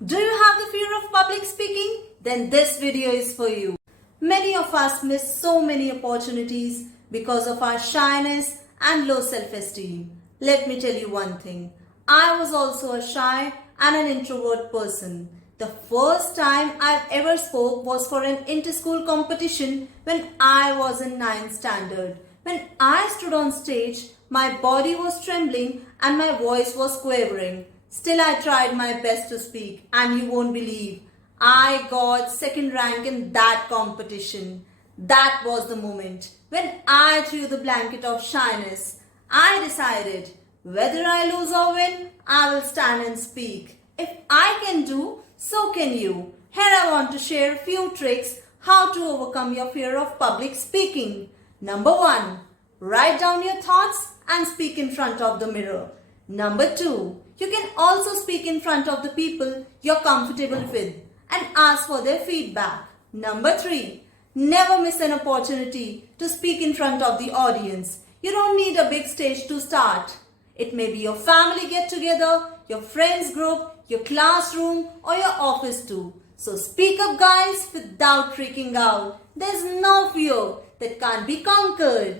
Do you have the fear of public speaking? Then this video is for you. Many of us miss so many opportunities because of our shyness and low self-esteem. Let me tell you one thing. I was also a shy and an introvert person. The first time I ever spoke was for an inter-school competition when I was in 9th standard. When I stood on stage, my body was trembling and my voice was quavering. Still, I tried my best to speak, and you won't believe, I got second rank in that competition. That was the moment when I threw the blanket of shyness. I decided, whether I lose or win, I will stand and speak. If I can do, so can you. Here I want to share a few tricks how to overcome your fear of public speaking. Number 1. Write down your thoughts and speak in front of the mirror. Number 2. You can also speak in front of the people you're comfortable with and ask for their feedback. Number 3. Never miss an opportunity to speak in front of the audience. You don't need a big stage to start. It may be your family get-together, your friends group, your classroom or your office too. So speak up guys without freaking out. There's no fear that can't be conquered.